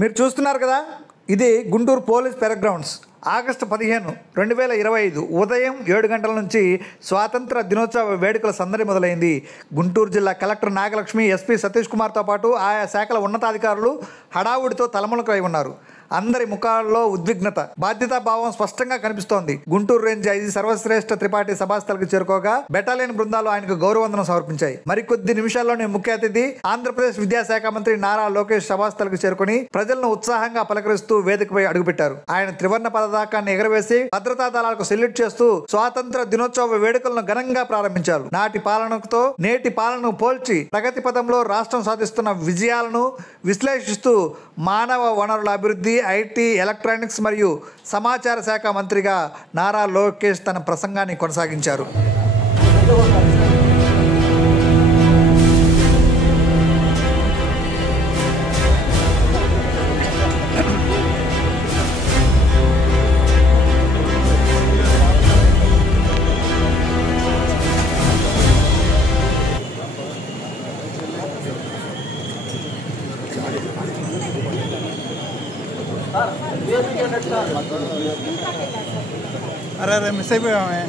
మీరు చూస్తున్నారు కదా, ఇది గుంటూరు పోలీస్ పెరగ్రౌండ్స్. ఆగస్టు 15, 2025 ఉదయం 7 గంటల నుంచి స్వాతంత్ర దినోత్సవ వేడుకల సందడి మొదలైంది. గుంటూరు జిల్లా కలెక్టర్ నాగలక్ష్మి, ఎస్పీ సతీష్ కుమార్తో పాటు ఆయా శాఖల ఉన్నతాధికారులు హడావుడితో తలమునకై ఉన్నారు. అందరి ముఖాల్లో ఉద్విగ్నత, బాధ్యతాభావం స్పష్టంగా కనిపిస్తోంది. గుంటూరు రేంజ్ ఐజీ సర్వశ్రేష్ఠ త్రిపాఠి సభాస్థలకు చేరుకోగా బెటాలియన్ బృందాలు ఆయనకు గౌరవవందనం సమర్పించాయి. మరికొద్ది నిమిషాల్లోనే ముఖ్య అతిథి ఆంధ్రప్రదేశ్ విద్యాశాఖ మంత్రి నారా లోకేష్ సభాస్థలకు చేరుకుని ప్రజలను ఉత్సాహంగా పలకరిస్తూ వేదికపై అడుగుపెట్టారు. ఆయన త్రివర్ణ పతాకాన్ని ఎగరవేసి భద్రతా దళాలకు సెల్యూట్ చేస్తూ స్వాతంత్ర దినోత్సవ వేడుకలను ఘనంగా ప్రారంభించారు. నాటి పాలనతో నేటి పాలనను పోల్చి ప్రగతి పదంలో రాష్ట్రం సాధిస్తున్న విజయాలను విశ్లేషిస్తూ మానవ వనరుల అభివృద్ధి, ఐటీ, ఎలక్ట్రానిక్స్ మరియు సమాచార శాఖ మంత్రిగా నారా లోకేష్ తన ప్రసంగాన్ని కొనసాగించారు. अरे मिस అయిపోయామే.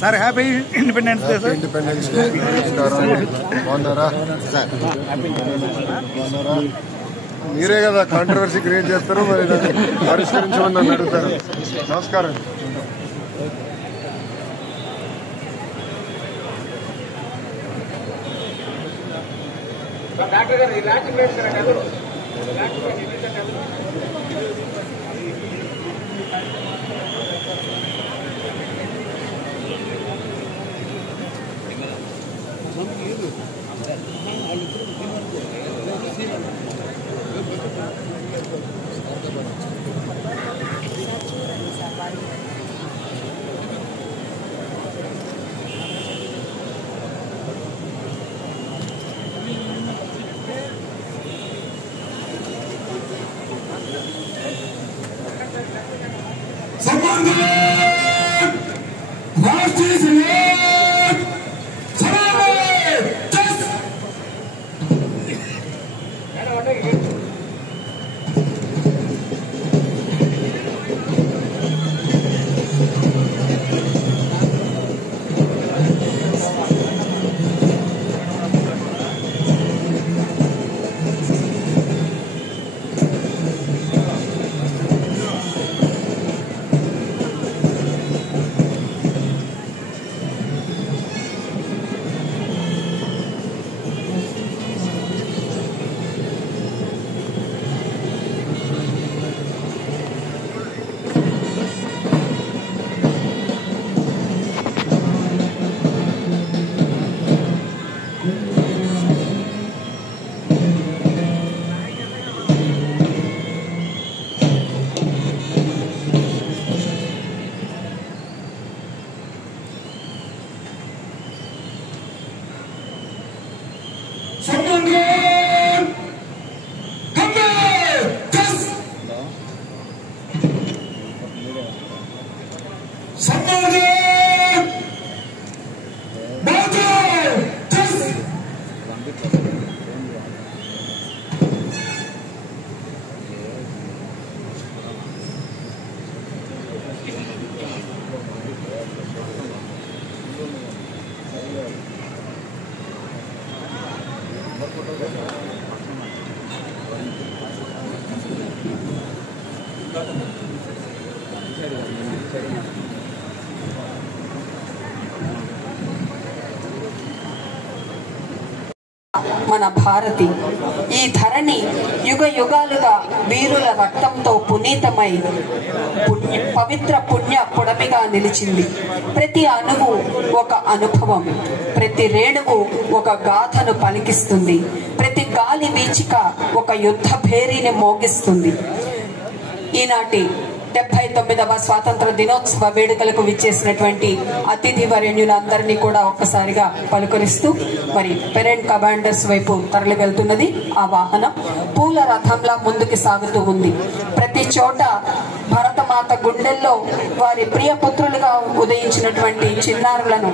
Sir happy independence day. Sir independence day బాగున్నారా? మీరే కదా కాంట్రవర్సీ క్రియేట్ చేస్తారు, మరి పరిష్కరించమని నన్ను అడుగుతారు. నమస్కారం. మన భారతి ఈ ధరణి యుగ యుగాలుగా వీరుల రక్తంతో పునీతమై పవిత్ర పుణ్య పుడమిగా నిలిచింది. ప్రతి అణువు ఒక అనుభవం, ప్రతి రేణువు ఒక గాథను పలికిస్తుంది, ప్రతి గాలి వీచిక ఒక యుద్ధ భేరీని మోగిస్తుంది. ఈనాటి 79వ స్వాతంత్ర దినోత్సవ వేడుకలకు విచ్చేసినటువంటి అతిథి వరేణ్యులందరినీ కూడా ఒక్కసారిగా పలుకరిస్తూ మరి పెరెంట్ కమాండర్స్ వైపు తరలి వెళ్తున్నది ఆ వాహనం. పూల రథంలా ముందుకు సాగుతూ ఉంది. ప్రతి చోట భరతమాత గుండెల్లో వారి ప్రియ పుత్రులుగా ఉదయించినటువంటి చిన్నారులను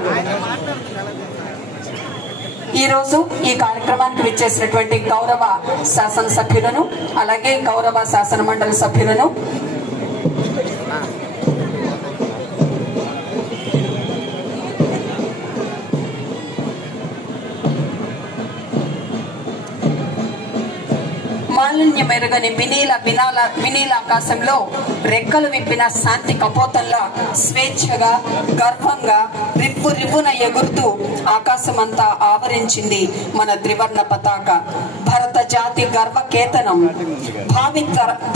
ఈరోజు ఈ కార్యక్రమానికి విచ్చేసినటువంటి గౌరవ శాసనసభ్యులను అలాగే గౌరవ శాసన మండలి సభ్యులను మాలిన్య మెరుగని వినీల ఆకాశంలో రెక్కలు విప్పిన శాంతి కపోతంలా స్వేచ్ఛగా గర్వంగా రివ్వున ఎగురుతూ ఆకాశమంతా ఆవరించింది మన త్రివర్ణ పతాక. భరత జాతి గర్వకేతనం భావి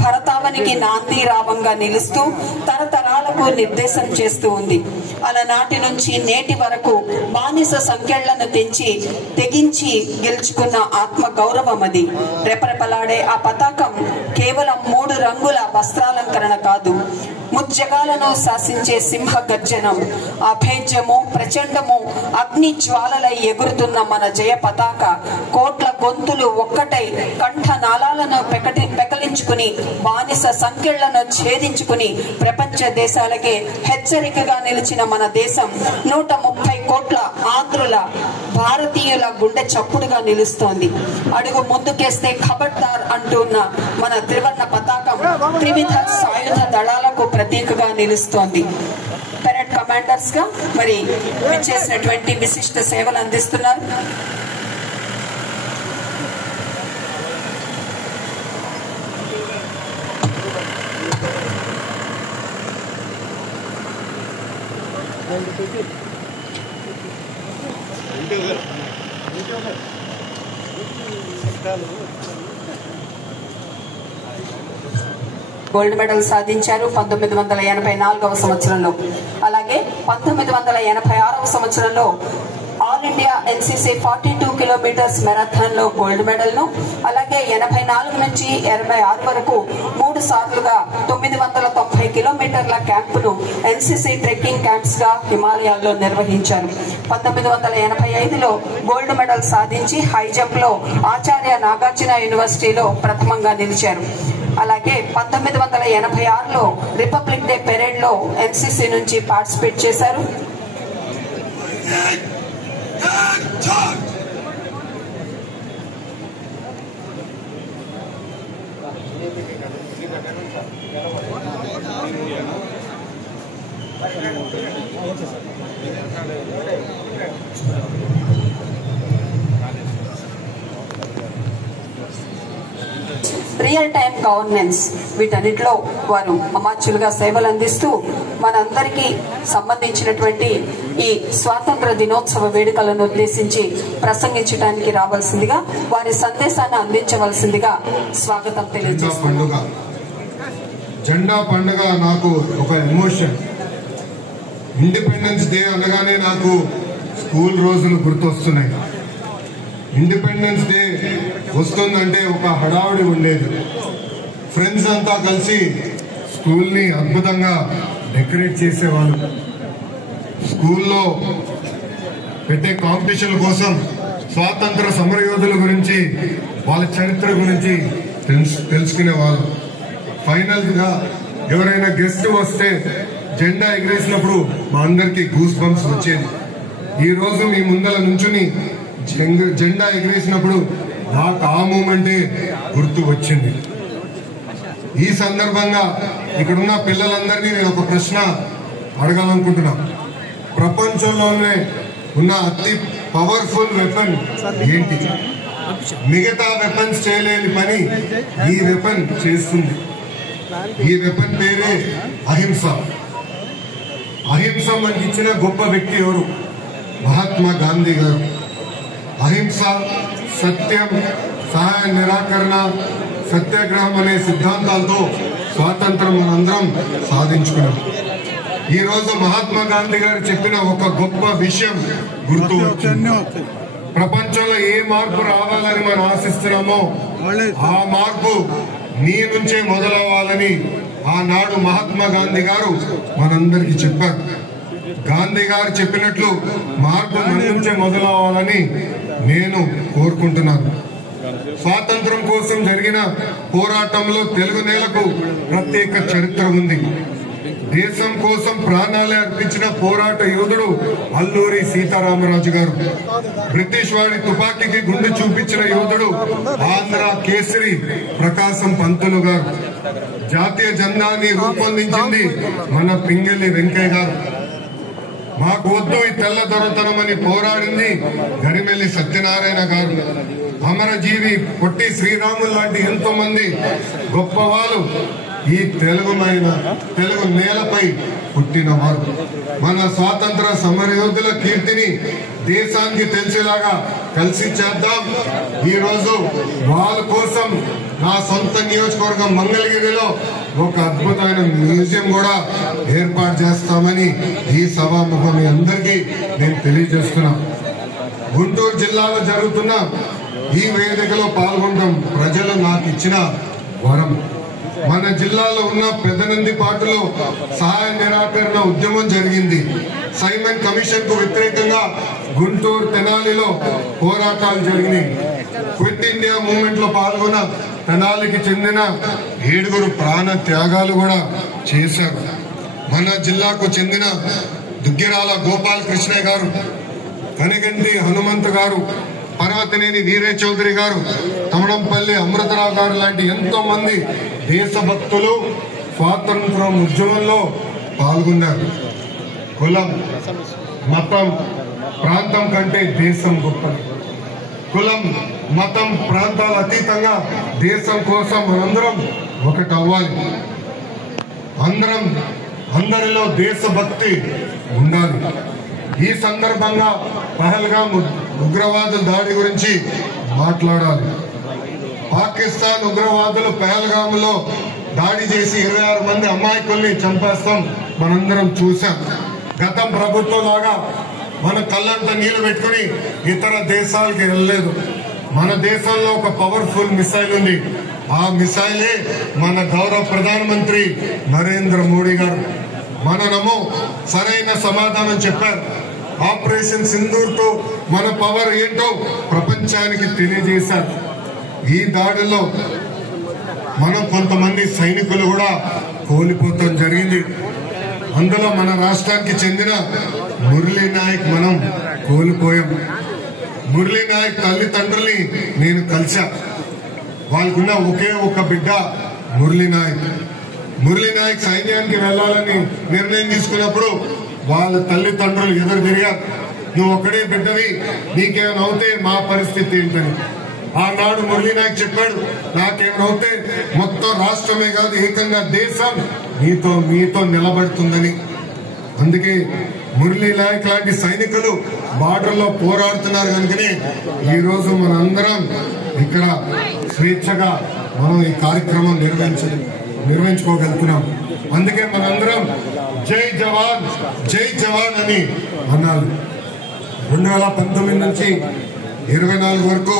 భరతావనికి నాంది రావంగా నిలుస్తూ తరతరాలకు నిర్దేశం చేస్తూ ఉంది. అలనాటి నుంచి నేటి వరకు బానిస సంఖ్యలను తెగించి గెలుచుకున్న ఆత్మ గౌరవం అది. రెపరెపలాడే ఆ పతాకం కేవలం 3 రంగుల వస్త్రాలంకరణ కాదు, ముజ్జగాలను శాసించే సింహ గర్జనం. అభేద్యము ప్రచండము అగ్ని జ్వాలలై ఎగురుతున్న మన జయ పతాక కోట్ల గొంతులు ఒక్కటై కంఠ నాళాలను పెకలించుకుని బానిస సంఖ్యలను ఛేదించుకుని ప్రపంచ దేశాలకే హెచ్చరికగా నిలిచిన మన దేశం 130 కోట్ల ఆంధ్రుల భారతీయుల గుండె చప్పుడుగా నిలుస్తోంది. అడుగు ముందుకేస్తే ఖబర్దార్ అంటున్న మన త్రివర్ణ పతాకం త్రివిధ సాయుధ దళాలకు ప్రతీకగా నిలుస్తోంది. పెరేడ్ కమాండర్స్ గా మరి విచ్చేసినటువంటి విశిష్ట సేవలు అందిస్తున్నారు. గోల్డ్ మెడల్ సాధించారు 1984వ సంవత్సరంలో. అలాగే 1986వ సంవత్సరంలో ఆల్ ఇండియా ఎన్సీసీ 42 కిలోమీటర్స్ మెరాథాన్ లో గోల్డ్ మెడల్ ను, అలాగే 84 నుంచి 86 వరకు 3 సార్లుగా 990 కిలోమీటర్ల క్యాంపును ఎన్సీసీ ట్రెక్కింగ్ క్యాంప్స్ గా హిమాలయాల్లో నిర్వహించారు. 1985లో గోల్డ్ మెడల్ సాధించి హై జంప్ లో ఆచార్య నాగార్జున యూనివర్సిటీలో ప్రథమంగా నిలిచారు. అలాగే 1986లో రిపబ్లిక్ డే పెరేడ్ లో ఎన్సీసీ నుంచి పార్టిసిపేట్ చేశారు. రియల్ టైం గవర్నెన్స్ వీటన్నిటిలో వారు అమాత్యులుగా సేవలు అందిస్తూ మనందరికీ సంబంధించినటువంటి ఈ స్వాతంత్ర దినోత్సవ వేడుకలను ఉద్దేశించి ప్రసంగించడానికి రావాల్సిందిగా, వారి సందేశాన్ని అందించవలసిందిగా స్వాగతం తెలియజేస్తున్నాం. జెండా పండుగ నాకు ఒక ఎమోషన్. ఇండిపెండెన్స్ డే అనగానే నాకు స్కూల్ రోజులు గుర్తొస్తున్నాయి. ఇండిపెండెన్స్ డే వస్తుందంటే ఒక హడావుడి ఉండేది. ఫ్రెండ్స్ అంతా కలిసి స్కూల్ని అద్భుతంగా డెకరేట్ చేసేవాళ్ళు. స్కూల్లో పెట్టే కాంపిటీషన్ కోసం స్వాతంత్ర సమరయోధుల గురించి, వాళ్ళ చరిత్ర గురించి తెలుసుకునేవాళ్ళు. ఫైనల్ గా ఎవరైనా గెస్ట్ వస్తే జెండా ఎగిరేసినప్పుడు మా అందరికి గూస్ బంప్స్ వచ్చేది. ఈ రోజు మీ ముందల నుంచుని జెండా ఎగిరేసినప్పుడు నాకు ఆ మూమెంటే గుర్తు వచ్చింది. ఈ సందర్భంగా ఇక్కడున్న పిల్లలందరినీ నేను ఒక ప్రశ్న అడగాలనుకుంటున్నా. ప్రపంచంలోనే ఉన్న అతి పవర్ఫుల్ వెపన్ ఏంటి? మిగతా వెపన్స్ చేయలేని పని ఈ వెపన్ చేస్తుంది. ఈ వెపన్ పేరే అహింస. అహింస మనకి ఇచ్చిన గొప్ప వ్యక్తి ఎవరు? మహాత్మా గాంధీ గారు. అహింస, సత్యం, సహాయ నిరాకరణ, సత్యాగ్రహం అనే సిద్ధాంతాలతో స్వాతంత్రం మనందరం సాధించుకున్నాం. ఈ రోజు మహాత్మా గాంధీ గారు చెప్పిన ఒక గొప్ప విషయం గుర్తు వచ్చింది. ప్రపంచంలో ఏ మార్పు రావాలని మనం ఆశిస్తున్నామో ఆ మార్పు నీ నుంచే మొదలవ్వాలని ఆనాడు మహాత్మా గాంధీ గారు మనందరికీ చెప్పారు. గాంధీ గారు చెప్పినట్లు మార్పు మన నుంచే మొదలవ్వాలని నేను కోరుకుంటున్నాను. స్వాతంత్రం కోసం జరిగిన పోరాటంలో తెలుగు నేలకు ప్రత్యేక చరిత్ర ఉంది. దేశం కోసం ప్రాణాలే అర్పించిన పోరాట యోధుడు అల్లూరి సీతారామరాజు గారు. బ్రిటిష్ వాడి తుపాకీకి గుండు చూపించిన యోధుడు ఆంధ్ర కేసరి ప్రకాశం పంతులు గారు. జాతీయ జెండాని రూపొందించింది మన పింగళి వెంకయ్య గారు. మాకు వద్దు ఈ తెల్ల దొరతనమని పోరాడింది గరిమెల్లి సత్యనారాయణ గారు. అమరజీవి పొట్టి శ్రీరాములు లాంటి ఎంతో మంది గొప్ప వాళ్ళు ఈ తెలుగు నేలపై పుట్టిన వారు. మన స్వాతంత్ర సమరయోధుల కీర్తిని దేశానికి తెలిసేలాగా కలిసి చేద్దాం. ఈ రోజు వాళ్ళ కోసం నా సొంత నియోజకవర్గం మంగళగిరిలో ఒక అద్భుతమైన మ్యూజియం కూడా ఏర్పాటు చేస్తామని ఈ సభాముఖం మీ అందరికీ నేను తెలియజేస్తున్నా. గుంటూరు జిల్లాలో జరుగుతున్న ఈ వేదికలో పాల్గొనడం ప్రజలు నాకు ఇచ్చిన వరం. మన జిల్లాలో ఉన్న పెదనందిపాటులో సహాయ నిరాకరణ ఉద్యమం జరిగింది. సైమన్ కమిషన్ కు వ్యతిరేకంగా గుంటూరు తెనాలిలో పోరాటాలు జరిగినాయి. క్విట్ ఇండియా మూవ్మెంట్ లో పాల్గొన్న తెనాలికి చెందిన 7 ప్రాణ త్యాగాలు కూడా చేశారు. మన జిల్లాకు చెందిన దుగ్గిరాల గోపాలకృష్ణ గారు, కనగంటి హనుమంత్ గారు, పర్వతనేని వీరే చౌదరి గారు, తమడంపల్లి అమృతరావు గారు లాంటి ఎంతో మంది దేశభక్తులు స్వాతంత్రం ఉద్యమంలో పాల్గొన్నారు. కులం, మతం, ప్రాంతం కంటే దేశం గొప్పది. కులం, మతం, ప్రాంతాల అతీతంగా దేశం కోసం మనందరం ఒకటి అవ్వాలి. అందరిలో దేశభక్తి ఉండాలి. ఈ సందర్భంగా పహల్గాం ఉగ్రవాదుల దాడి గురించి మాట్లాడాలి. పాకిస్తాన్ ఉగ్రవాదులు పహల్గాంలో దాడి చేసి 26 మంది అమాయకుల్ని చంపేస్తాం మనందరం చూసాం. గతం ప్రభుత్వం లాగా మన కళ్ళంతా నీళ్లు పెట్టుకుని ఇతర దేశాలకు వెళ్ళలేదు. మన దేశంలో ఒక పవర్ఫుల్ మిసైల్ ఉంది. ఆ మిసైలే మన గౌరవ ప్రధానమంత్రి నరేంద్ర మోడీ గారు. మనము సరైన సమాధానం చెప్పారు. ఆపరేషన్ సింధూర్ తో మన పవర్ ఏంటో ప్రపంచానికి తెలియజేశారు. ఈ దాడిలో మనం కొంతమంది సైనికులు కూడా కోల్పోవడం జరిగింది. అందులో మన రాష్ట్రానికి చెందిన మురళీ నాయక్ మనం కోల్పోయాం. మురళీ నాయక్ తల్లిదండ్రుల్ని నేను కలిసా. వాళ్ళకున్న ఒకే ఒక బిడ్డ మురళీ నాయక్. మురళీ నాయక్ సైన్యానికి వెళ్లాలని నిర్ణయం తీసుకున్నప్పుడు వాళ్ళ తల్లిదండ్రులు ఎదురు తిరిగారు. నువ్వు ఒక్కడే బిడ్డవి, నీకేమైనా అవుతే మా పరిస్థితి ఏంటని. ఆనాడు మురళీ నాయక్ చెప్పాడు, నాకేమైనా మొత్తం రాష్ట్రమే కాదు ఏకంగా దేశం మీతో నిలబడుతుందని. అందుకే మురళీ నాయక్ లాంటి సైనికులు బార్డర్ లో పోరాడుతున్నారు కనుకనే ఈ రోజు మనందరం ఇక్కడ స్వేచ్ఛగా మనం ఈ కార్యక్రమం నిర్వహించుకోగలుగుతున్నాం. అందుకే మనందరం జై జవాన్ అని అన్నాలి. 2019 నుంచి 24 వరకు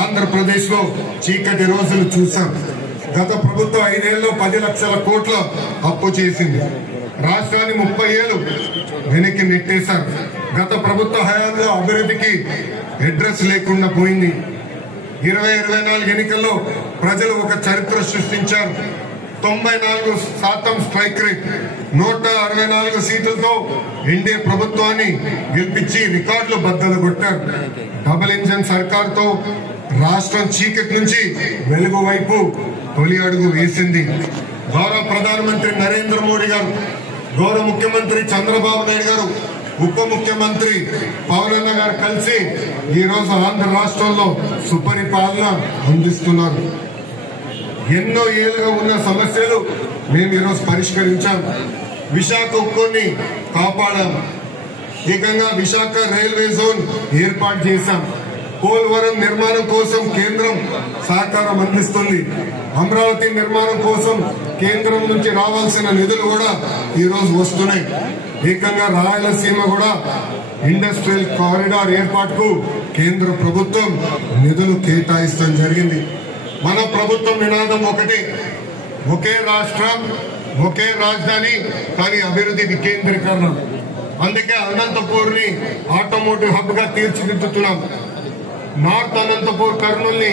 ఆంధ్రప్రదేశ్ లో చీకటి రోజులు చూసాం. గత ప్రభుత్వం 5 ఏళ్లలో 10 లక్షల కోట్ల అప్పు చేసింది. రాష్ట్రాన్ని 30 ఏళ్లు వెనక్కి నెట్టేశారు. గత ప్రభుత్వ హయాంలో అభివృద్ధికి అడ్రస్ లేకుండా పోయింది. 2024 ఎన్నికల్లో ప్రజలు ఒక చరిత్ర సృష్టించారు. 94% స్ట్రైక్ రేట్, 164 సీట్లతో ఎన్డీఏ ప్రభుత్వాన్ని గెలిపించి రికార్డులు బద్దలు కొట్టారు. డబుల్ ఇంజన్ సర్కార్తో రాష్ట్రం చీకటి నుంచి వెలుగు వైపు తొలి అడుగు వేసింది. గౌరవ ప్రధానమంత్రి నరేంద్ర మోడీ గారు, గౌరవ ముఖ్యమంత్రి చంద్రబాబు నాయుడు గారు, ఉప ముఖ్యమంత్రి పవన్ గారు కలిసి ఈ రోజు ఆంధ్ర రాష్ట్రంలో సుపరిపాలన అందిస్తున్నారు. ఎన్నో ఏళ్లుగా ఉన్న సమస్యలు మేము ఈరోజు పరిష్కరించాం. విశాఖ ఉక్కుని కాపాడాం. ఏకంగా విశాఖ రైల్వే జోన్ ఏర్పాటు చేశాం. పోలవరం నిర్మాణం కోసం కేంద్రం సహకారం అందిస్తుంది. అమరావతి నిర్మాణం కోసం కేంద్రం నుంచి రావాల్సిన నిధులు కూడా ఈ రోజు వస్తున్నాయి. ఏకంగా రాయలసీమ కూడా ఇండస్ట్రియల్ కారిడార్ ఏర్పాటుకు కేంద్ర ప్రభుత్వం నిధులు కేటాయిస్తాం జరిగింది. మన ప్రభుత్వం నినాదం ఒకటే, ఒకే రాష్ట్రం ఒకే రాజధాని కానీ అభివృద్ధి వికేంద్రీకరణ. అందుకే అనంతపూర్ ని ఆటోమోటివ్ హబ్ గా తీర్చిదిద్దుతున్నాం. నార్త్ అనంతపూర్ కర్నూలు ని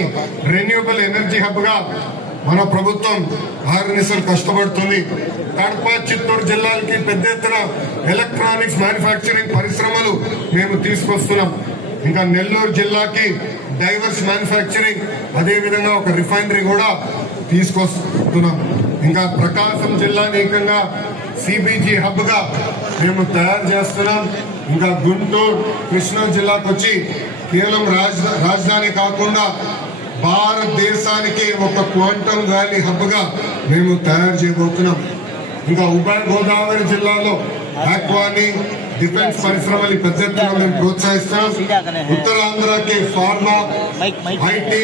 రెన్యూబుల్ ఎనర్జీ హబ్ గా, మన ప్రభుత్వం ఆర్నిసలు కష్టపడుతుంది. కడప, చిత్తూరు జిల్లాలకి పెద్ద ఎత్తున ఎలక్ట్రానిక్స్ మ్యానుఫ్యాక్చరింగ్ పరిశ్రమలు మేము తీసుకొస్తున్నాం. ఇంకా నెల్లూరు జిల్లాకి డైవర్స్ మ్యానుఫ్యాక్చరింగ్, అదే విధంగా ఒక రిఫైనరీ కూడా తీసుకొస్తున్నాం. ఇంకా ప్రకాశం జిల్లాని ఏకంగా సిబిజీ హబ్ గా మేము తయారు చేస్తున్నాం. ఇంకా గుంటూరు, కృష్ణా జిల్లాకు వచ్చి కేవలం రాజధాని కాకుండా భారతదేశానికి ఒక క్వాంటమ్ వ్యాలీ హబ్ గా మేము తయారు చేయబోతున్నాం. ఇంకా ఉభయ గోదావరి జిల్లాలో ఆక్వాని, డిఫెన్స్ పరిశ్రమలు పెద్ద ఎత్తున మేము ప్రోత్సహిస్తాం. ఉత్తరాంధ్రకి pharma, IT,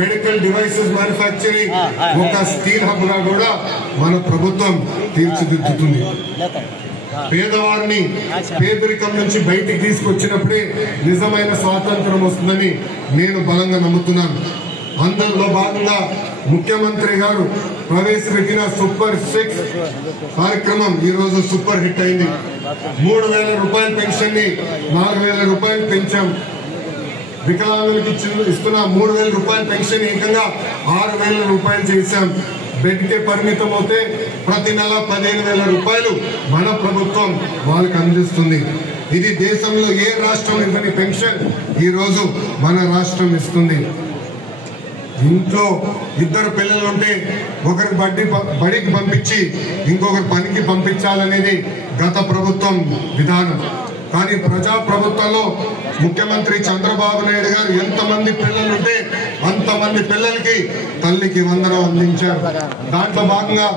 medical devices manufacturing ఒక స్టీల్ హబ్ గా కూడా మన ప్రభుత్వం తీర్చిదిద్దుతుంది. పేదవారిని పేదరికం నుంచి బయటికి తీసుకొచ్చినప్పుడే నిజమైన స్వాతంత్రం వస్తుందని నేను బలంగా నమ్ముతున్నాను. అందులో భాగంగా ముఖ్యమంత్రి గారు ప్రవేశపెట్టిన సూపర్ 6 కార్యక్రమం ఈ రోజు సూపర్ హిట్ అయింది. 3,000 రూపాయల పెన్షన్ ని 4,000 రూపాయలు పెంచాం. వికలాంగులకి ఇస్తున్న 3,000 రూపాయల పెన్షన్ ఏకంగా 6,000 రూపాయలు చేశాం. బెడ్ కే పరిమితం అవుతే ప్రతి నెల 15,000 రూపాయలు మన ప్రభుత్వం వాళ్ళకి అందిస్తుంది. ఇది దేశంలో ఏ రాష్ట్రం ఇవ్వని పెన్షన్ ఈ రోజు మన రాష్ట్రం ఇస్తుంది. ఇంట్లో 2 పిల్లలు ఉంటే ఒకరి బడికి పంపించి ఇంకొకరి పనికి పంపించాలనేది గత ప్రభుత్వం విధానం. కానీ ప్రజా ప్రభుత్వంలో ముఖ్యమంత్రి చంద్రబాబు నాయుడు గారు ఎంతమంది పిల్లలుంటే అంతమంది పిల్లలకి తల్లికి వందనం అందించారు. దాంట్లో భాగంగా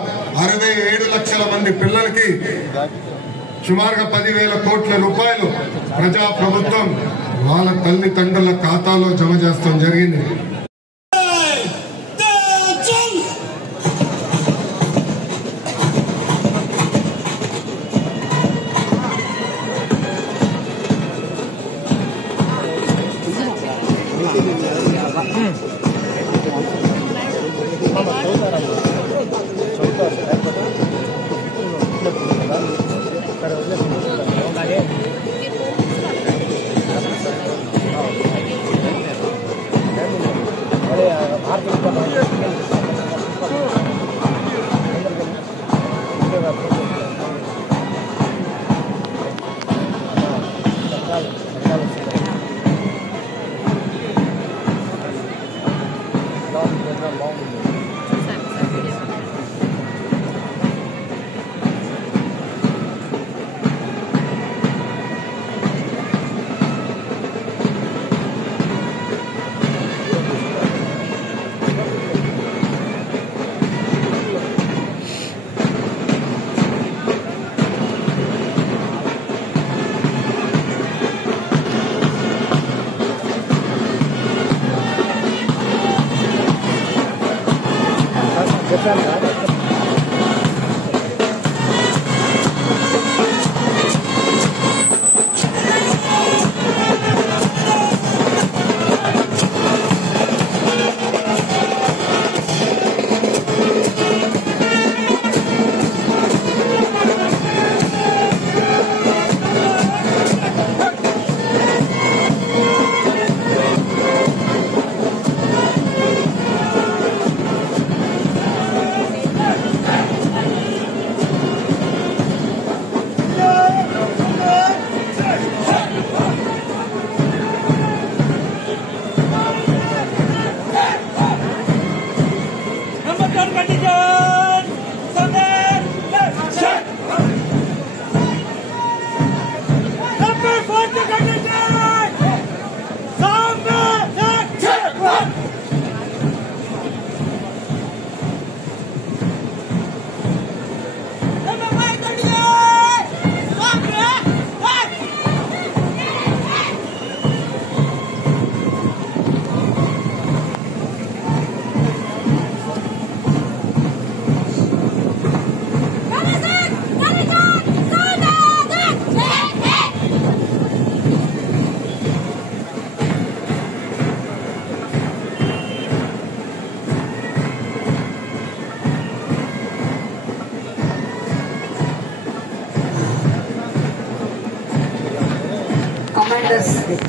67 లక్షల మంది పిల్లలకి సుమారుగా 10,000 కోట్ల రూపాయలు ప్రజా ప్రభుత్వం వాళ్ళ తల్లిదండ్రుల ఖాతాలో జమ చేస్తాం జరిగింది.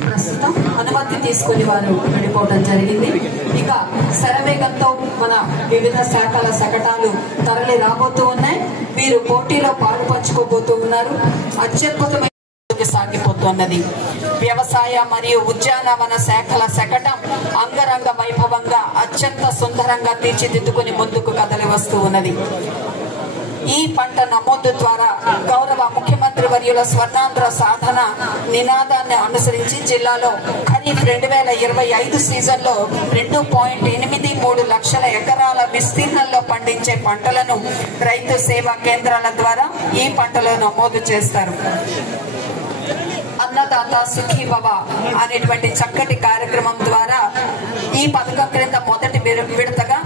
ప్రస్తుతం అనుమతి హారతి తీసుకుని వారు వెళ్ళిపోవడం జరిగింది. ఇక శరవేగంతో మన వివిధ శాఖల శకటాలు తరలి రాబోతూ ఉన్నాయి. వీరు పోటీలో పాలు పంచుకోబోతూ ఉన్నారు. అత్యద్భుతమైన సాగిపోతున్నది. వ్యవసాయ మరియు ఉద్యానవన శాఖల శకటం అంగరంగ వైభవంగా అత్యంత సుందరంగా తీర్చిదిద్దుకుని ముందుకు కదలి వస్తూ ఉన్నది. ఈ పంట నమోదు ద్వారా గౌరవ ముఖ్యమంత్రి వర్యుల స్వర్ణాంధ్ర సాధన నినాదాన్ని అనుసరించి జిల్లాలో ఖరీఫ్ 2025 సీజన్లో 2.83 లక్షల ఎకరాల విస్తీర్ణంలో పండించే పంటలను రైతు సేవా కేంద్రాల ద్వారా ఈ పంటలో నమోదు చేస్తారు. అన్నదాత సుఖీ భవ అనేటువంటి చక్కటి కార్యక్రమం ద్వారా ఈ పథకం క్రింద మొదటి విడతగా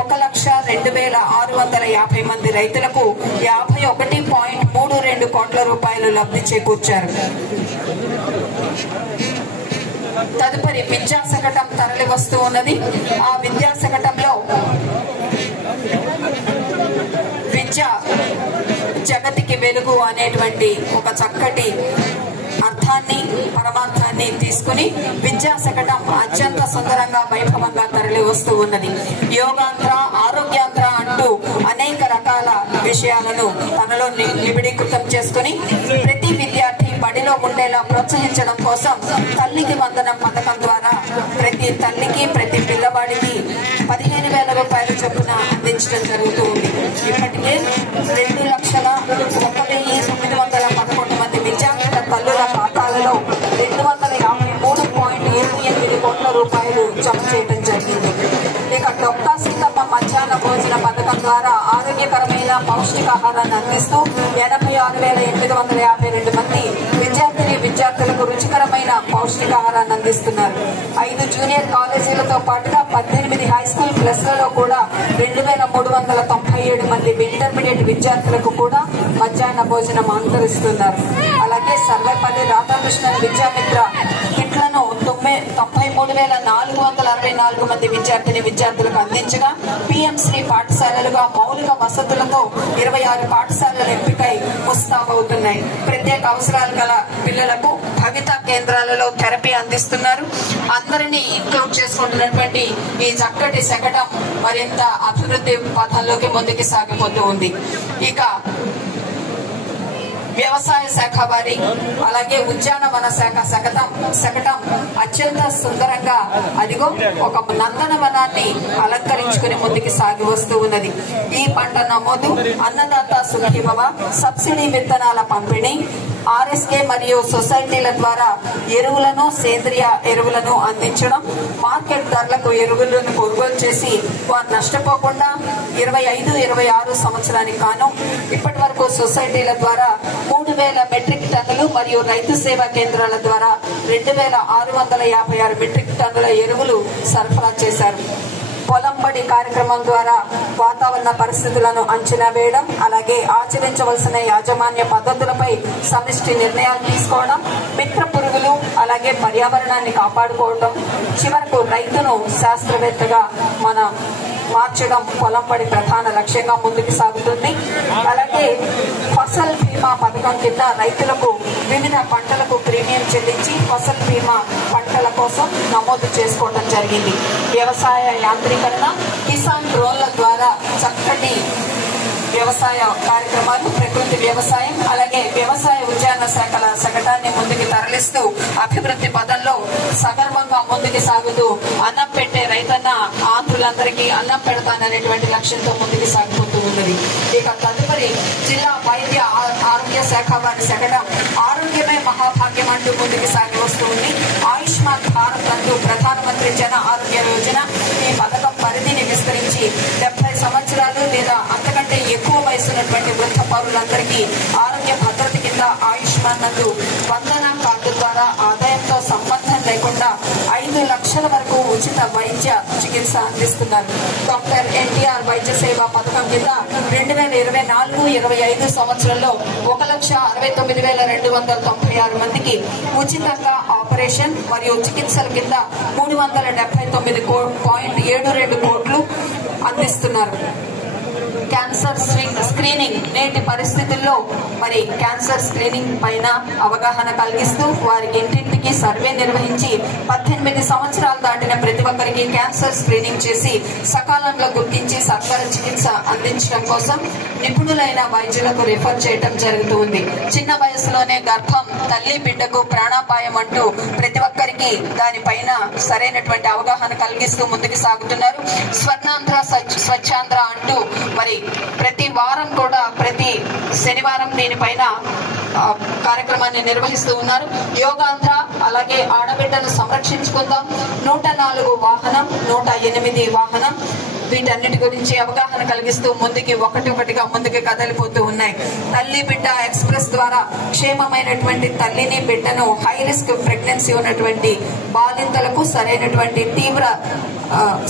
1,02,650 మంది రైతులకు 51.32 కోట్ల రూపాయలు లబ్ధి చేకూర్చారు. తదుపరి విద్యా శకటం తరలి వస్తూ ఉన్నది. ఆ విద్యా శకటంలో విద్య జగతికి వెలుగు అనేటువంటి ఒక చక్కటి అర్థాన్ని పరమార్థాన్ని తీసుకుని విద్యా శకటం అత్యంత సుందరంగా వైభవంగా తరలి వస్తూ ఉన్నది. యోగాంధ్ర, ఆరోగ్యాంధ్ర అంటూ అనేక రకాల విషయాలను తనలో నిబిడీకృతం చేసుకుని ప్రతి విద్యార్థి బడిలో ఉండేలా ప్రోత్సహించడం కోసం తల్లికి వందనం పథకం ద్వారా ప్రతి తల్లికి ప్రతి పిల్లవాడికి 15,000 రూపాయల చొప్పున అందించడం జరుగుతూ ఉంది. ఇప్పటికే 2,01,911 మంది విద్యార్థుల తల్లుల ఖాతాలలో 253.78 కోట్ల రూపాయలు జమ చేయడం జరిగింది. ఇక డొక్కా సీతమ్మ మధ్యాహ్న భోజన పథకం ద్వారా ఆరోగ్యకరమైన పౌష్టికాహారాన్ని అందిస్తూ 86,852 మంది విద్యార్థులకు రుచికరమైన పౌష్టికాహారాన్ని అందిస్తున్నారు. 5 జూనియర్ కాలేజీలతో పాటుగా 18 హై స్కూల్ ప్లస్లలో కూడా 2,397 మంది ఇంటర్మీడియట్ విద్యార్థులకు కూడా మధ్యాహ్న భోజనం అంతరిస్తున్నారు. అలాగే సర్వేపల్లి రాధాకృష్ణన్ విద్యామిత్ర కిట్లను 93,464 మంది విద్యార్థులకు అందించగా పిఎం శ్రీ పాఠశాలలుగా మౌలిక వసతులతో 26 పాఠశాలలు ఎంపికై ముస్తాబవుతున్నాయి. ప్రత్యేక అవసరాలు గల పిల్లలకు భవిత కేంద్రాలలో థెరపీ అందిస్తున్నారు. అందరినీ ఇంక్లూడ్ చేసుకుంటున్నటువంటి ఈ చక్కటి శకటం మరింత అభివృద్ధి పథంలోకి ముందుకు సాగిపోతూ ఉంది. ఇక వ్యవసాయ శాఖ వారి అలాగే ఉద్యానవన శాఖ శకటం అత్యంత సుందరంగా అదిగో ఒక నందనవనాన్ని అలంకరించుకుని ముందుకు సాగి వస్తూ ఉన్నది. ఈ పంట నమోదు, అన్నదాత సుఖీ భవ, సబ్సిడీ విత్తనాల పంపిణీ, ఆర్ఎస్కే మరియు సొసైటీల ద్వారా ఎరువులను సేంద్రియ ఎరువులను అందించడం, మార్కెట్ ధరలకు ఎరువులను కొనుగోలు చేసి వారు నష్టపోకుండా 25-26 సంవత్సరానికి గాను ఇప్పటి వరకు సొసైటీల ద్వారా 3,000 మెట్రిక్ టన్నులు మరియు రైతు సేవా కేంద్రాల ద్వారా 2,656 మెట్రిక్ టన్నుల ఎరువులు సరఫరా చేశారు. పొలం బడి కార్యక్రమం ద్వారా వాతావరణ పరిస్థితులను అంచనా వేయడం, అలాగే ఆచరించవలసిన యాజమాన్య పద్ధతులపై సమిష్టి నిర్ణయాలు తీసుకోవడం, మిత్ర పురుగులు అలాగే పర్యావరణాన్ని కాపాడుకోవడం, చివరకు రైతును శాస్త్రవేత్తగా మార్చడం పొలం బడి ప్రధాన లక్ష్యంగా ముందుకు సాగుతుంది. అలాగే ఫసల్ బీమా పథకం కింద రైతులకు వివిధ పంటలకు ప్రీమియం చెల్లించి ఫసల్ బీమా పంటల కోసం నమోదు చేసుకోవడం జరిగింది. వ్యవసాయ యాంత్రీకరణ, కిసాన్ డ్రోన్ల ద్వారా చక్కటి వ్యవసాయ కార్యక్రమాలు, ప్రకృతి వ్యవసాయం అలాగే వ్యవసాయ ఉద్యాన శాఖల శకటాన్ని ముందుకు తరలిస్తూ అభివృద్ధి పదంలో సగర్వంగా ముందుకు సాగుతూ అన్నం పెట్టే రైతన్న ఆంధ్రులందరికీ అన్నం పెడతాననేటువంటి లక్ష్యంతో ముందుకు సాగిపోతూ ఉన్నది. ఇక తదుపరి జిల్లా వైద్య ఆరోగ్య శాఖ వారి శకటం ఆరోగ్యమే మహాభాగ్యం అంటూ ముందుకు సాగి వస్తూ ఉంది. ఆయుష్మాన్ భారత్ అంటూ ప్రధానమంత్రి జన ఆరోగ్య యోజన ఈ పథకం పరిధిని విస్తరించి 70 సంవత్సరాలు లేదా అంతకంటే ఎక్కువ వయసున్నటువంటి వృద్ధ పౌరులందరికీ ఆరోగ్య భద్రత కింద ఆయుష్మాన్ నందు వందన కార్డు ద్వారా ఆదాయంతో సంబంధం లేకుండా 5 లక్షల వరకు ఉచిత వైద్య చికిత్స అందిస్తున్నారు. డాక్టర్ ఎన్టీఆర్ వైద్య సేవా పథకం కింద 2024-25 సంవత్సరంలో 1,69,296 మందికి ఉచితంగా ఆపరేషన్ మరియు చికిత్సల కింద 379.72 కోట్లు అందిస్తున్నారు. క్యాన్సర్ స్క్రీనింగ్ నేటి పరిస్థితుల్లో మరి క్యాన్సర్ స్క్రీనింగ్ పైన అవగాహన కలిగిస్తూ వారికి ఇంటింటికి సర్వే నిర్వహించి 18 సంవత్సరాలు దాటిన ప్రతి ఒక్కరికి క్యాన్సర్ స్క్రీనింగ్ చేసి సకాలంలో గుర్తించి సత్వర చికిత్స అందించడం కోసం నిపుణులైన వైద్యులకు రిఫర్ చేయడం జరుగుతుంది. చిన్న వయసులోనే గర్భం తల్లి బిడ్డకు ప్రాణాపాయం అంటూ ప్రతి ఒక్కరికి దానిపైన సరైనటువంటి అవగాహన కలిగిస్తూ ముందుకు సాగుతున్నారు. స్వర్ణాంధ్ర స్వచ్ఛాంధ్ర అంటూ మరి ప్రతి వారం కూడా ప్రతి శనివారం దీనిపైన కార్యక్రమాన్ని నిర్వహిస్తూ ఉన్నారు. యోగాంధ్ర, అలాగే ఆడబిడ్డను సంరక్షించుకుందాం, 104 వాహనం, 108 వాహనం, వీటన్నిటి గురించి అవగాహన కలిగిస్తూ ఒకటిగా ముందుకు కదలిపోతూ ఉన్నాయి. తల్లి బిడ్డ ఎక్స్ప్రెస్ ద్వారా క్షేమమైనటువంటి తల్లిని బిడ్డను హై రిస్క్ ప్రెగ్నెన్సీ ఉన్నటువంటి బాలింతలకు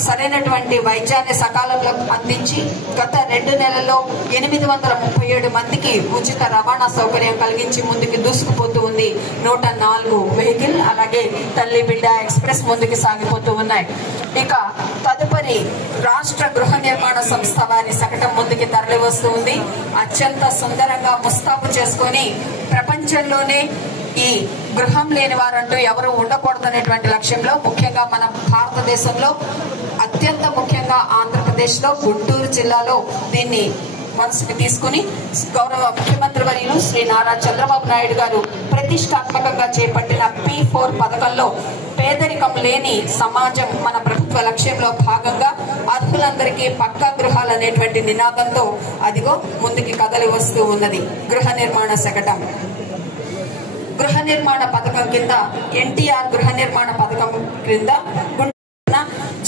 సరైనటువంటి వైద్యాన్ని సకాలంలో అందించి గత 2 నెలల్లో 837 మందికి ఉచిత రవాణా సౌకర్యం కలిగించి ముందుకు దూసుకుపోతూ ఉంది 104 వెహికల్. అలాగే తల్లి బిడ్డ ఎక్స్ప్రెస్ ముందుకు సాగిపోతూ ఉన్నాయి. ఇక తదుపరి రాష్ట్ర గృహ నిర్మాణ సంస్థ వారి శకటం ముందుకి తరలి వస్తూ ఉంది. అత్యంత సుందరంగా ముస్తాబు చేసుకొని ప్రపంచంలోనే ఈ గృహం లేని వారంటూ ఎవరు ఉండకూడదనేటువంటి లక్ష్యంలో ముఖ్యంగా మన భారతదేశంలో అత్యంత ముఖ్యంగా ఆంధ్రప్రదేశ్ లో గుంటూరు జిల్లాలో దీన్ని మనసుకి తీసుకుని గౌరవ ముఖ్యమంత్రి వర్యులు శ్రీ నారా చంద్రబాబు నాయుడు గారు ప్రతిష్టాత్మకంగా చేపట్టిన P4 పథకంలో పేదరికం లేని సమాజం మన ప్రభుత్వ లక్ష్యంలో భాగంగా అర్హులందరికీ పక్కా గృహాలు అనేటువంటి నినాదంతో అదిగో ముందుకి కదలి వస్తూ ఉన్నది గృహ నిర్మాణ శకటం. గృహ నిర్మాణ పథకం కింద ఎన్టీఆర్ గృహ నిర్మాణ పథకం క్రింద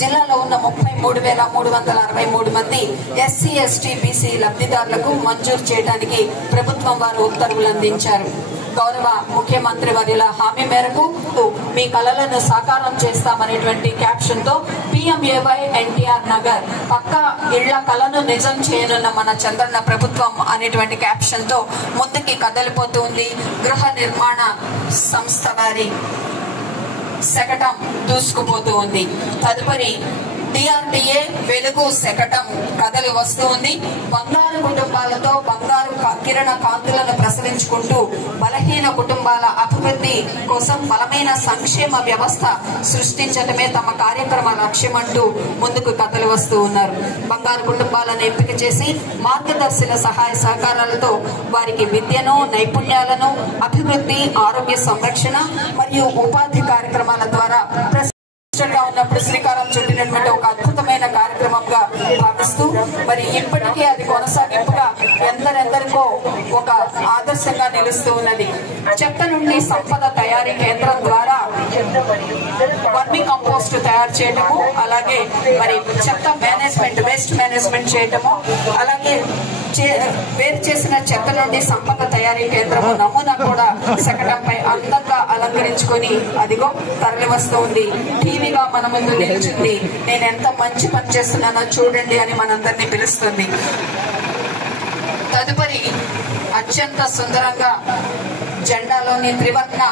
జిల్లాలో ఉన్న 33,363 మంది ఎస్సీ ఎస్టీ బీసీ లబ్ధిదారులకు మంజూరు చేయడానికి ప్రభుత్వం వారు ఉత్తర్వులు అందించారు. గౌరవ ముఖ్యమంత్రి వర్యుల హామీ మేరకు మీ కలలను సాకారం చేస్తామనేటువంటి క్యాప్షన్ తో PMAY ఎన్టీఆర్ నగర్ పక్కా ఇళ్ల కలను నిజం చేయనున్న మన చంద్రన్న ప్రభుత్వం అనేటువంటి క్యాప్షన్ తో ముందుకి కదలిపోతూ ఉంది గృహ నిర్మాణ సంస్థ వారి శకటం దూసుకుపోతూ ఉంది. తదుపరి DRDA వెలుగు శకటం కదలి వస్తూ ఉంది. బంగారు కుటుంబాలతో బంగారు కిరణ కాంతులను ప్రసరించుకుంటూ బలహీన కుటుంబాల అభివృద్ధి కోసం బలమైన సంక్షేమ వ్యవస్థ సృష్టించడమే తమ కార్యక్రమ లక్ష్యం అంటూ ముందుకు కదలి వస్తూ ఉన్నారు. బంగారు కుటుంబాలను ఎంపిక చేసి మార్గదర్శన సహాయ సహకారాలతో వారికి విద్యను నైపుణ్యాలను అభివృద్ధి ఆరోగ్య సంరక్షణ మరియు ఉపాధి కార్యక్రమాల ద్వారా ఉన్నప్పుడు శ్రీకారం చుట్టినటువంటి ఒక అద్భుతమైన కార్యక్రమంగా భావిస్తూ మరి ఇప్పటికీ అది కొనసాగింపుగా ఎందరెందరికో ఒక ఆదర్శంగా నిలుస్తూ ఉన్నది. చెత్త నుండి సంపద తయారీ కేంద్రం ద్వారా వర్మి కంపోస్ట్ తయారు చేయటము, అలాగే మరి చెత్త మేనేజ్మెంట్ వేస్ట్ మేనేజ్మెంట్ చేయటము, అలాగే వేరు చేసిన చెత్త నుండి సంపద తయారీ కేంద్రము నమూనా కూడా శకటంపై అందంగా అలంకరించుకొని అదిగో తరలి వస్తూ ఉంది. టీవీగా మన ముందు నిలిచింది. నేను ఎంత మంచి పని చేస్తున్నానో చూడండి అని మనందరినీ పిలుస్తుంది. తదుపరి అత్యంత సుందరంగా జెండాలోని త్రివర్ణ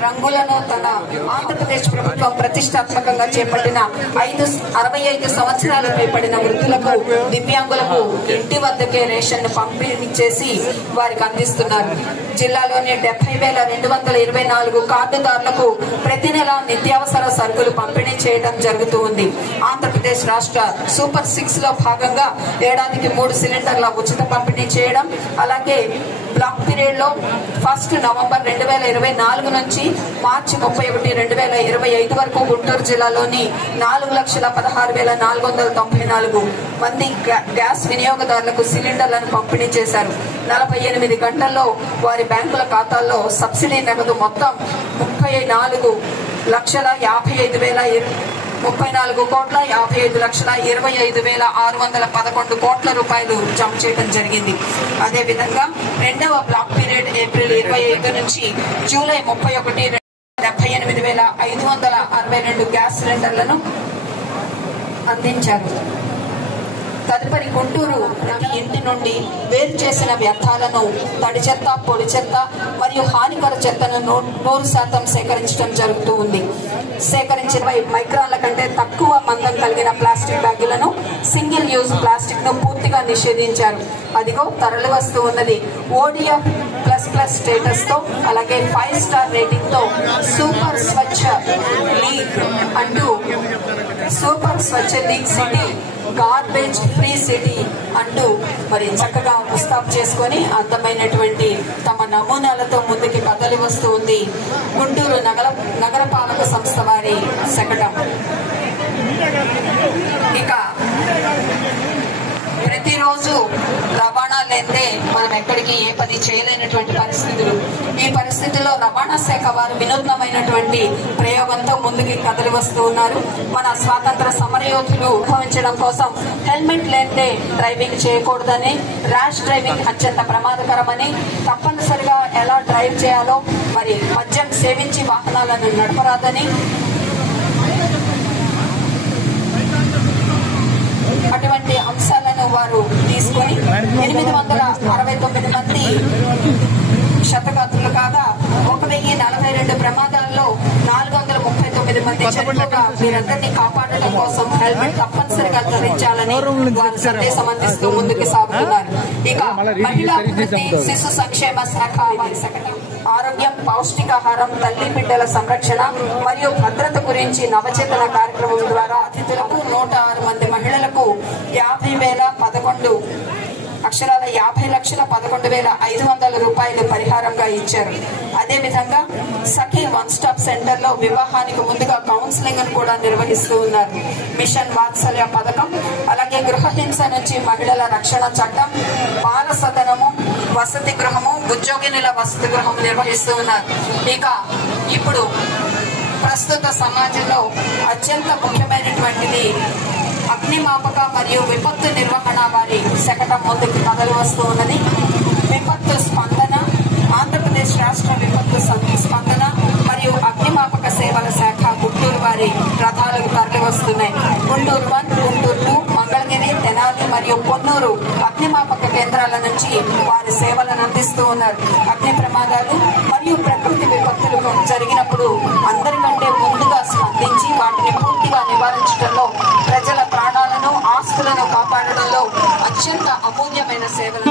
రంగులను తన ఆంధ్రప్రదేశ్ ప్రభుత్వం ప్రతిష్టాత్మకంగా చేపట్టిన 65 సంవత్సరాలు పైబడిన వృద్ధులకు దివ్యాంగులకు ఇంటి వద్దకే రేషన్ పంపిణీ చేసి వారికి అందిస్తున్నారు. జిల్లాలోని 70,224 కార్డుదారులకు ప్రతి నెల నిత్యావసర సరుకులు పంపిణీ చేయడం జరుగుతూ ఉంది. ఆంధ్రప్రదేశ్ రాష్ట్ర సూపర్ 6 లో భాగంగా ఏడాదికి 3 సిలిండర్ల ఉచిత పంపిణీ చేయడం, అలాగే బ్లాక్ పీరియడ్ లో 1 నవంబర్ 2024 నుంచి మార్చి 31, 2025 వరకు గుంటూరు జిల్లాలోని 4,16,494 మంది గ్యాస్ వినియోగదారులకు సిలిండర్లను పంపిణీ చేశారు. 48 గంటల్లో వారి బ్యాంకుల ఖాతాల్లో సబ్సిడీ నగదు మొత్తం 34,55,25,611 కోట్ల రూపాయలు జమ చేయడం జరిగింది. అదేవిధంగా రెండవ బ్లాక్ పీరియడ్ ఏప్రిల్ 25 నుంచి జూలై 31 78,562 గ్యాస్ సిలిండర్లను అందించారు. తదుపరి గుంటూరు ప్రతి ఇంటి నుండి వేరు చేసిన వ్యర్థాలను తడి చెత్త, పొడి చెత్త మరియు హానికర చెత్తను 100% సేకరించడం జరుగుతూ ఉంది. సేకరించిన 20 మైక్రాన్ల కంటే తక్కువ మందం కలిగిన ప్లాస్టిక్ బ్యాగులను, సింగిల్ యూజ్ ప్లాస్టిక్ ను పూర్తిగా నిషేధించారు. అదిగో తరలి వస్తూ ఉన్నది ODF++ స్టేటస్ తో, అలాగే 5 స్టార్ రేటింగ్ తో సూపర్ స్వచ్ఛ లీగ్ అంటూ, super Swachh league city, garbage free city అంటూ మరి చక్కగా ముస్తాబు చేసుకొని అందమైనటువంటి తమ నమూనాలతో ముందుకి కదలి వస్తూ ఉంది గుంటూరు నగరపాలక సంస్థ వారి శకటం. ఇక ప్రతిరోజు రవాణా లేదే మనం ఎక్కడికి ఏ పని చేయలేనటువంటి పరిస్థితులు. ఈ పరిస్థితుల్లో రవాణా శాఖ వారు వినూత్నమైనటువంటి ప్రయోగంతో ముందుకి కదలి వస్తూ ఉన్నారు. మన స్వాతంత్ర సమరయోధులు అనుభవించడం కోసం హెల్మెట్ లేదే డ్రైవింగ్ చేయకూడదని, ర్యాష్ డ్రైవింగ్ అత్యంత ప్రమాదకరమని, తప్పనిసరిగా ఎలా డ్రైవ్ చేయాలో, మరి మద్యం సేవించి వాహనాలను నడపరాదని, అటువంటి అంశాలను వారు తీసుకొని 869 మంది క్షతగాత్రులు కాగా 1042 ప్రమాదాల్లో 439 మంది చనిపోగా వీరందరినీ కాపాడటం కోసం హెల్మెట్ తప్పనిసరిగా ధరించాలని వారు సందేశం అందిస్తూ ముందుకు సాగుతున్నారు. ఇక మహిళా అభివృద్ధి, శిశు సంక్షేమ శాఖ వారి శకటం. ఆరోగ్యం, పౌష్టికాహారం, తల్లి బిడ్డల సంరక్షణ మరియు భద్రత గురించి నవచేతన కార్యక్రమం ద్వారా అతిథులకు 106 మంది మహిళలకు 50,11,500 రూపాయలు పరిహారంగా ఇచ్చారు. అదేవిధంగా సఖీ 1 స్టాప్ సెంటర్ లో వివాహానికి ముందుగా కౌన్సిలింగ్ కూడా నిర్వహిస్తూ ఉన్నారు. మిషన్ వాత్సల్య పథకం, అలాగే గృహహింస నుంచి మహిళల రక్షణ చట్టం, బాల సదనము, వసతి గృహము, ఉద్యోగినుల వసతి గృహం నిర్వహిస్తూ ఉన్నారు. ఇక ఇప్పుడు ప్రస్తుత సమాజంలో అత్యంత ముఖ్యమైనటువంటిది అగ్నిమాపక మరియు విపత్తు నిర్వహణ వారి శకటం ముందుకు కదలి వస్తూ ఉన్నది. విపత్తు స్పందన, ఆంధ్రప్రదేశ్ రాష్ట్ర విపత్తు స్పందన మరియు అగ్నిమాపక సేవల శాఖ గుంటూరు వారి రథాలకు తరలి వస్తున్నాయి. గుంటూరు 1, గుంటూరు 2, మంగళగిరి, తెనాలి మరియు పొన్నూరు అగ్నిమాపక కేంద్రాల నుంచి వారి సేవలను అందిస్తూ ఉన్నారు. అగ్ని ప్రమాదాలు మరియు ప్రకృతి విపత్తులు జరిగినప్పుడు అందరికంటే ముందుగా స్పందించి వాటిని పూర్తిగా నివారించడంలో, ప్రజల ప్రాణాలను, ఆస్తులను కాపాడడంలో అత్యంత అమూల్యమైన సేవలు